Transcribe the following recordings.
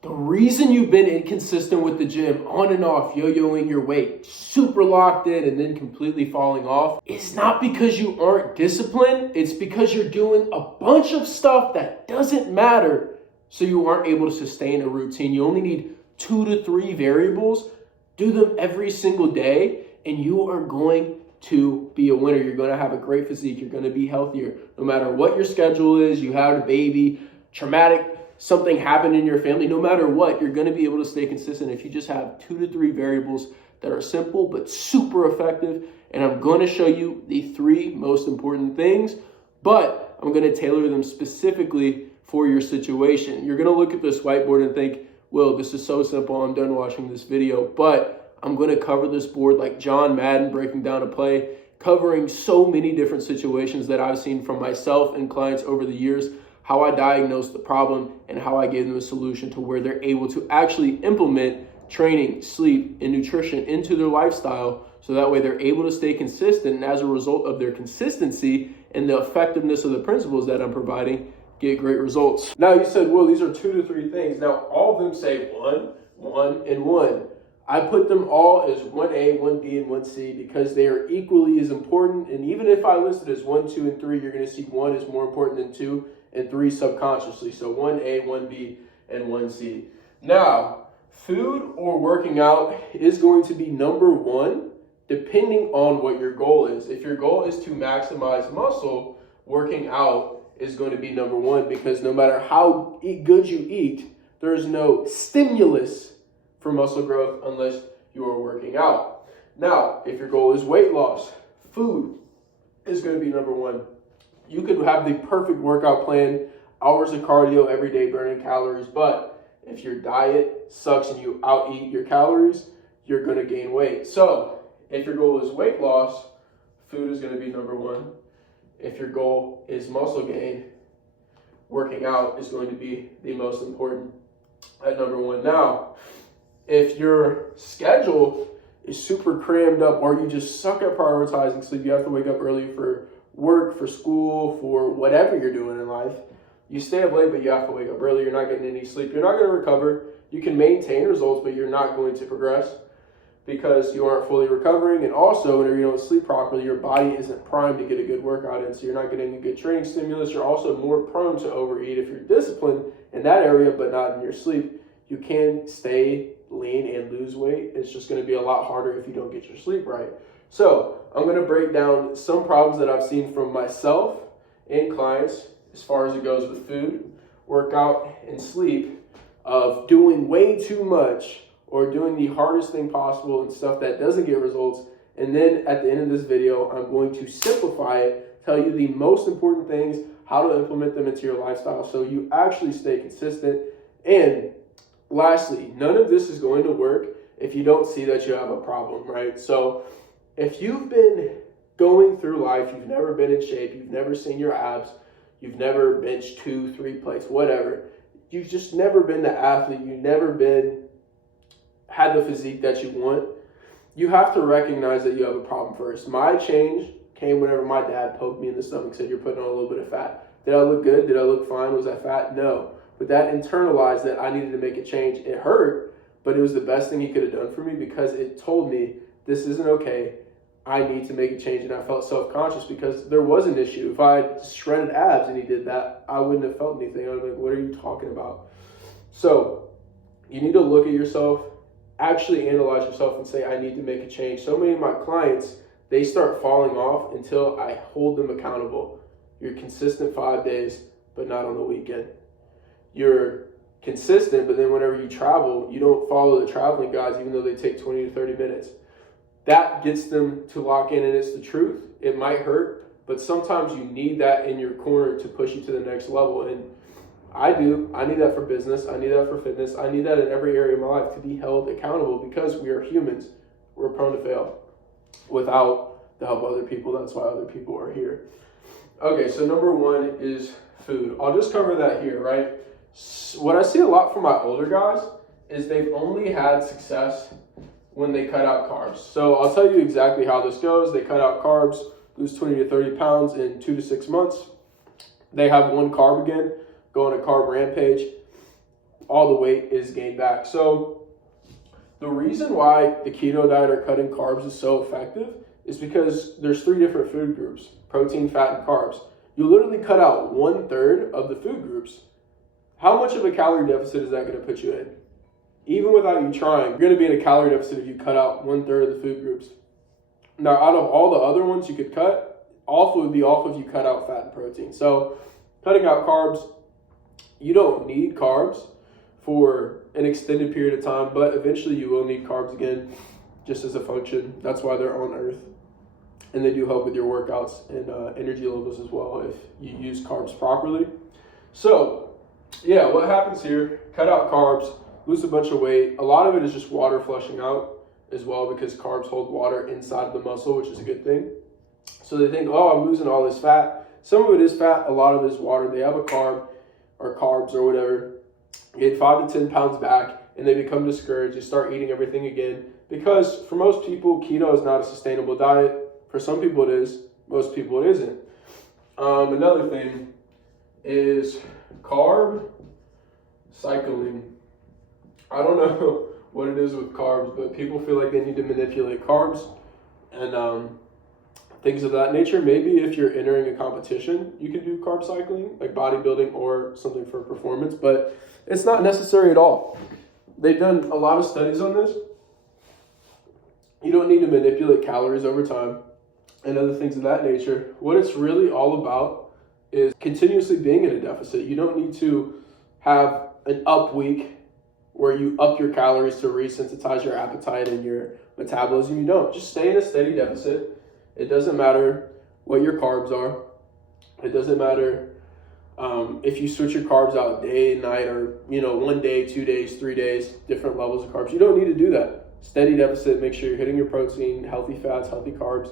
The reason you've been inconsistent with the gym, on and off, yo-yoing your weight, super locked in and then completely falling off, is not because you aren't disciplined. It's because you're doing a bunch of stuff that doesn't matter, so you aren't able to sustain a routine. You only need 2 to 3 variables. Do them every single day, and you are going to be a winner. You're going to have a great physique. You're going to be healthier. No matter what your schedule is, you had a baby, traumatic, something happened in your family, no matter what, you're going to be able to stay consistent if you just have 2 to 3 variables that are simple but super effective. And I'm going to show you the 3 most important things, but I'm going to tailor them specifically for your situation. You're going to look at this whiteboard and think, well, this is so simple, I'm done watching this video. But I'm going to cover this board like John Madden breaking down a play, covering so many different situations that I've seen from myself and clients over the years, how I diagnosed the problem, and how I gave them a solution to where they're able to actually implement training, sleep, and nutrition into their lifestyle, so that way they're able to stay consistent, and as a result of their consistency and the effectiveness of the principles that I'm providing, get great results. Now you said, well, these are 2 to 3 things. Now all of them say 1, 1, and 1. I put them all as 1A, 1B, and 1C because they are equally as important. And even if I listed as 1, 2, and 3, you're going to see 1 is more important than 2 and 3 subconsciously. So 1A, 1B, and 1C. Now, food or working out is going to be number 1 depending on what your goal is. If your goal is to maximize muscle, working out is going to be number 1 because no matter how good you eat, there is no stimulus for muscle growth unless you are working out. Now, if your goal is weight loss, food is going to be number 1. You could have the perfect workout plan, hours of cardio every day burning calories, but if your diet sucks and you out-eat your calories, you're going to gain weight. So if your goal is weight loss, food is going to be number 1. If your goal is muscle gain, working out is going to be the most important at number 1. Now, if your schedule is super crammed up or you just suck at prioritizing sleep, you have to wake up early for work, for school, for whatever you're doing in life, you stay up late, but you have to wake up early, you're not getting any sleep, you're not going to recover. You can maintain results, but you're not going to progress because you aren't fully recovering. And also, whenever you don't sleep properly, your body isn't primed to get a good workout in, so you're not getting a good training stimulus. You're also more prone to overeat. If you're disciplined in that area, but not in your sleep, you can stay lean and lose weight. It's just going to be a lot harder if you don't get your sleep right. So I'm going to break down some problems that I've seen from myself and clients as far as it goes with food, workout, and sleep, of doing way too much or doing the hardest thing possible and stuff that doesn't get results. And then at the end of this video, I'm going to simplify it, tell you the most important things, how to implement them into your lifestyle so you actually stay consistent. And lastly, none of this is going to work if you don't see that you have a problem, right? So if you've been going through life, you've never been in shape, you've never seen your abs, you've never benched 2, 3 plates, whatever, you've just never been the athlete, you've never had the physique that you want, you have to recognize that you have a problem first. My change came whenever my dad poked me in the stomach, said, you're putting on a little bit of fat. Did I look good? Did I look fine? Was I fat? No. But that internalized that I needed to make a change. It hurt, but it was the best thing he could have done for me because it told me this isn't okay. I need to make a change. And I felt self-conscious because there was an issue. If I had shredded abs and he did that, I wouldn't have felt anything. I would be like, what are you talking about? So you need to look at yourself, actually analyze yourself and say, I need to make a change. So many of my clients, they start falling off until I hold them accountable. You're consistent 5 days, but not on the weekend. You're consistent, but then whenever you travel, you don't follow the traveling guides, even though they take 20 to 30 minutes. That gets them to lock in, and it's the truth. It might hurt, but sometimes you need that in your corner to push you to the next level. And I do. I need that for business. I need that for fitness. I need that in every area of my life to be held accountable because we are humans. We're prone to fail without the help of other people. That's why other people are here. Okay, so number 1 is food. I'll just cover that here, right? What I see a lot from my older guys is they've only had success when they cut out carbs. So I'll tell you exactly how this goes. They cut out carbs, lose 20 to 30 pounds in 2 to 6 months. They have 1 carb again, go on a carb rampage. all the weight is gained back. So the reason why the keto diet or cutting carbs is so effective is because there's 3 different food groups: protein, fat, and carbs. You literally cut out 1/3 of the food groups. How much of a calorie deficit is that going to put you in? Even without you trying, you're going to be in a calorie deficit if you cut out 1/3 of the food groups. Now, out of all the other ones you could cut, off would be off if you cut out fat and protein. So cutting out carbs, you don't need carbs for an extended period of time, but eventually you will need carbs again, just as a function. That's why they're on Earth. And they do help with your workouts and energy levels as well if you use carbs properly. So, yeah, what happens here, cut out carbs, lose a bunch of weight. A lot of it is just water flushing out as well, because carbs hold water inside of the muscle, which is a good thing. So they think, oh, I'm losing all this fat. Some of it is fat, a lot of it is water. They have a carb or carbs or whatever, get 5 to 10 pounds back, and they become discouraged. They start eating everything again, because for most people, keto is not a sustainable diet. For some people it is, most people it isn't. Another thing is carb cycling. I don't know what it is with carbs, but people feel like they need to manipulate carbs and things of that nature. Maybe if you're entering a competition, you can do carb cycling, like bodybuilding or something for performance, but it's not necessary at all. They've done a lot of studies on this. You don't need to manipulate calories over time and other things of that nature. What it's really all about is continuously being in a deficit. You don't need to have an up week where you up your calories to resensitize your appetite and your metabolism. You don't. Just stay in a steady deficit. It doesn't matter what your carbs are. It doesn't matter if you switch your carbs out day and night, or 1 day, 2 days, 3 days, different levels of carbs. You don't need to do that. Steady deficit. Make sure you're hitting your protein, healthy fats, healthy carbs.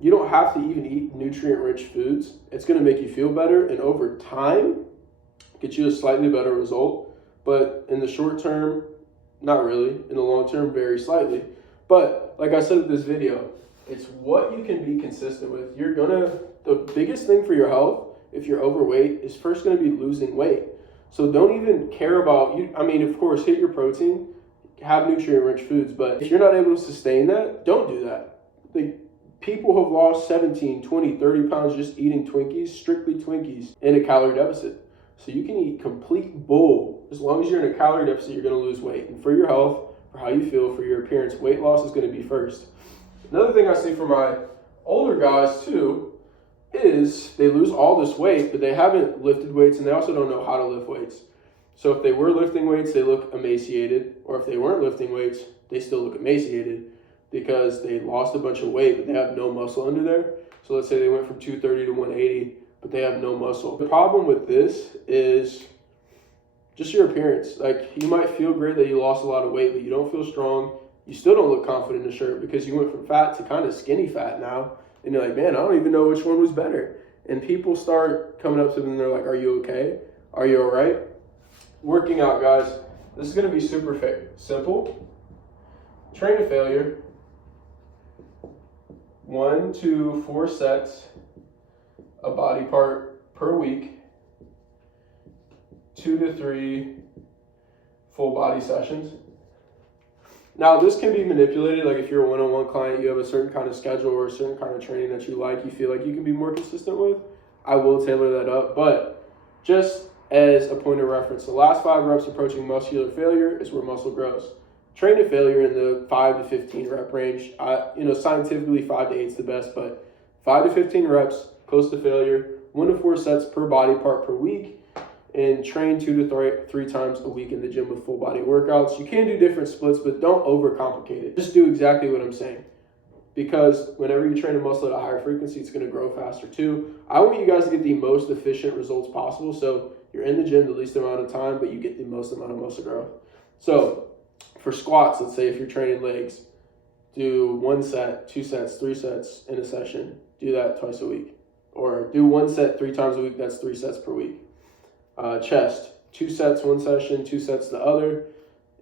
You don't have to even eat nutrient-rich foods. It's going to make you feel better, and over time, get you a slightly better result. But in the short term, not really. In the long term, very slightly. But like I said in this video, it's what you can be consistent with. The biggest thing for your health, if you're overweight, is first going to be losing weight. So don't even care about, of course, hit your protein, have nutrient-rich foods, but if you're not able to sustain that, don't do that. People have lost 17, 20, 30 pounds just eating Twinkies, strictly Twinkies, in a calorie deficit. So you can eat complete bull. As long as you're in a calorie deficit, you're going to lose weight. And for your health, for how you feel, for your appearance, weight loss is going to be first. Another thing I see for my older guys too is they lose all this weight, but they haven't lifted weights, and they also don't know how to lift weights. So if they were lifting weights, they look emaciated, or if they weren't lifting weights, they still look emaciated because they lost a bunch of weight, but they have no muscle under there. So let's say they went from 230 to 180, but they have no muscle. The problem with this is just your appearance. Like, you might feel great that you lost a lot of weight, but you don't feel strong. You still don't look confident in the shirt because you went from fat to kind of skinny fat now. And you're like, man, I don't even know which one was better. And people start coming up to them and they're like, are you okay? Are you all right? Working out, guys. This is going to be super simple. Train to failure. 1 to 4 sets, a body part per week. 2 to 3 full body sessions. Now, this can be manipulated. Like if you're a one-on-one client, you have a certain kind of schedule or a certain kind of training that you like, you feel like you can be more consistent with, I will tailor that up. But just as a point of reference, the last 5 reps approaching muscular failure is where muscle grows. Train to failure in the 5 to 15 rep range. Scientifically 5 to 8 is the best, but 5 to 15 reps, close to failure, 1 to 4 sets per body part per week, and train 2 to 3 times a week in the gym with full body workouts. You can do different splits, but don't overcomplicate it. Just do exactly what I'm saying. Because whenever you train a muscle at a higher frequency, it's going to grow faster too. I want you guys to get the most efficient results possible. So you're in the gym the least amount of time, but you get the most amount of muscle growth. So for squats, let's say if you're training legs, do 1 set, 2 sets, 3 sets in a session. Do that twice a week. Or do 1 set 3 times a week. That's 3 sets per week. Chest, 2 sets 1 session, 2 sets the other.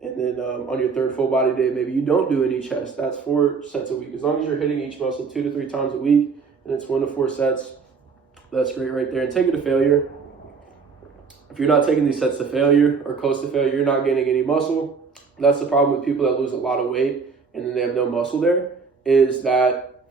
And then on your 3rd full body day, maybe you don't do any chest. That's 4 sets a week. As long as you're hitting each muscle 2 to 3 times a week, and it's 1 to 4 sets, that's great right there. And take it to failure. If you're not taking these sets to failure or close to failure, you're not gaining any muscle. That's the problem with people that lose a lot of weight and then they have no muscle there, is that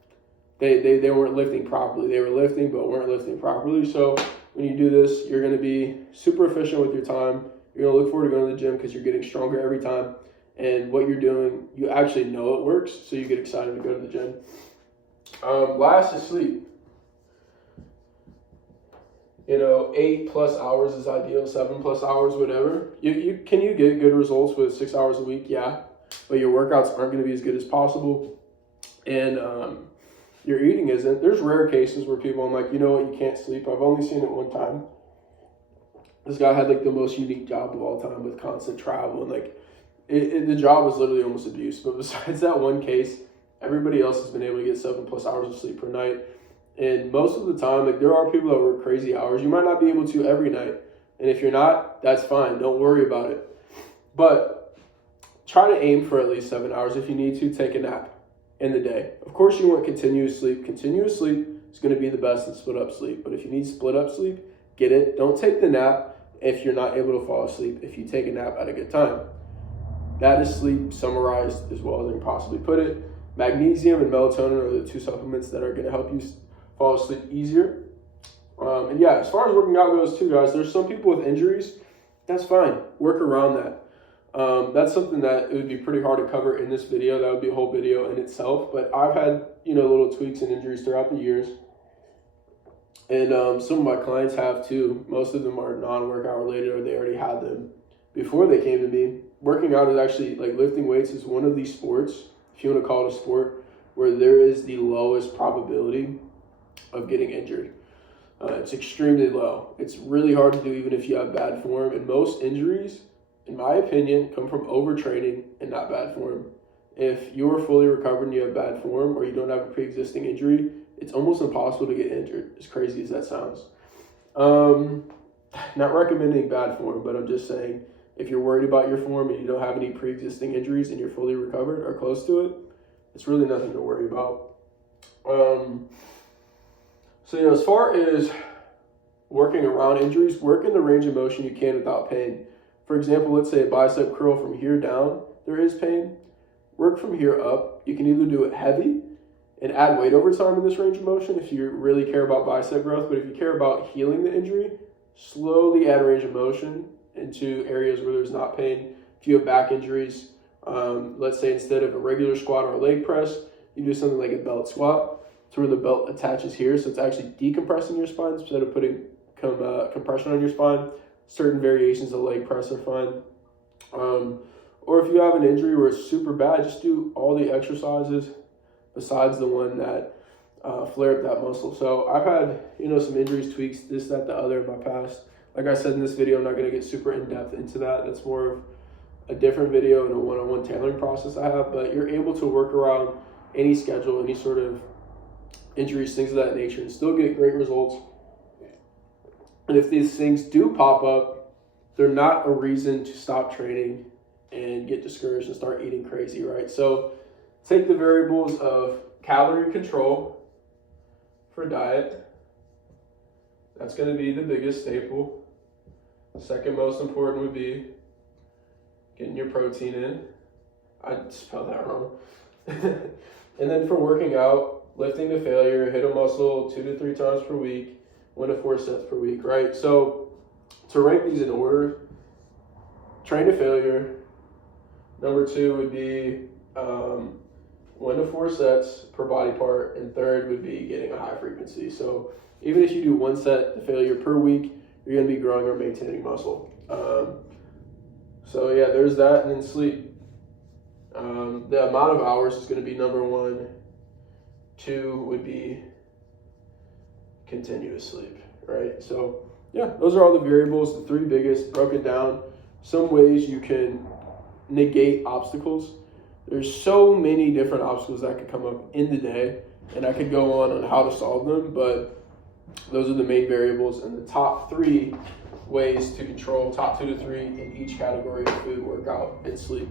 they weren't lifting properly. They were lifting but weren't lifting properly. So when you do this, you're going to be super efficient with your time. You're going to look forward to going to the gym because you're getting stronger every time. And what you're doing, you actually know it works, so you get excited to go to the gym. Last is sleep. 8+ hours is ideal, 7+ hours, whatever. Can you get good results with 6 hours a week? Yeah, but your workouts aren't going to be as good as possible, and your eating isn't. There's rare cases where people, I'm like, you know what, you can't sleep. I've only seen it one time. This guy had like the most unique job of all time with constant travel, and like the job was literally almost abuse. But besides that one case, everybody else has been able to get 7+ hours of sleep per night. And most of the time, like, there are people that work crazy hours. You might not be able to every night. And if you're not, that's fine. Don't worry about it. But try to aim for at least 7 hours. If you need to, take a nap in the day. Of course, you want continuous sleep. Continuous sleep is going to be the best in split up sleep. But if you need split up sleep, get it. Don't take the nap if you're not able to fall asleep. If you take a nap at a good time. That is sleep summarized as well as I can possibly put it. Magnesium and melatonin are the two supplements that are going to help you fall asleep easier. And yeah, as far as working out goes too, guys, there's some people with injuries. That's fine. Work around that. That's something that it would be pretty hard to cover in this video. That would be a whole video in itself. But I've had, little tweaks and injuries throughout the years. And some of my clients have too. Most of them are non-workout related, or they already had them before they came to me. Working out is actually, like, lifting weights is one of these sports, if you want to call it a sport, where there is the lowest probability of getting injured. It's extremely low. It's really hard to do even if you have bad form. And most injuries, in my opinion, come from overtraining and not bad form. If you're fully recovered and you have bad form, or you don't have a pre-existing injury, it's almost impossible to get injured, as crazy as that sounds. Not recommending bad form, but I'm just saying, if you're worried about your form and you don't have any pre-existing injuries and you're fully recovered or close to it, it's really nothing to worry about. So, as far as working around injuries, work in the range of motion you can without pain. For example, let's say a bicep curl from here down, there is pain. Work from here up. You can either do it heavy and add weight over time in this range of motion if you really care about bicep growth, but if you care about healing the injury, slowly add range of motion into areas where there's not pain. If you have back injuries, let's say instead of a regular squat or a leg press, you do something like a belt squat. To where the belt attaches here, so it's actually decompressing your spine instead of putting compression on your spine. Certain variations of leg press are fine. Or if you have an injury where it's super bad, just do all the exercises besides the one that flare up that muscle. So I've had, some injuries, tweaks, this, that, the other in my past. Like I said in this video, I'm not going to get super in-depth into that. That's more of a different video and a one-on-one tailoring process I have. But you're able to work around any schedule, any sort of injuries, things of that nature, and still get great results. And if these things do pop up, they're not a reason to stop training and get discouraged and start eating crazy, right? So take the variables of calorie control for diet. That's going to be the biggest staple. Second most important would be getting your protein in. I spelled that wrong. And then for working out, lifting to failure, hit a muscle 2 to 3 times per week, 1 to 4 sets per week, right? So to rank these in order, train to failure. Number 2 would be 1 to 4 sets per body part, and third would be getting a high frequency. So even if you do 1 set to failure per week, you're going to be growing or maintaining muscle. So yeah, there's that, and then sleep. The amount of hours is going to be number 1. 2 would be continuous sleep, right? So yeah, those are all the variables, the 3 biggest, broken down. Some ways you can negate obstacles. There's so many different obstacles that could come up in the day, and I could go on how to solve them, but those are the main variables, and the top 3 ways to control, top 2 to 3 in each category of food, workout, and sleep.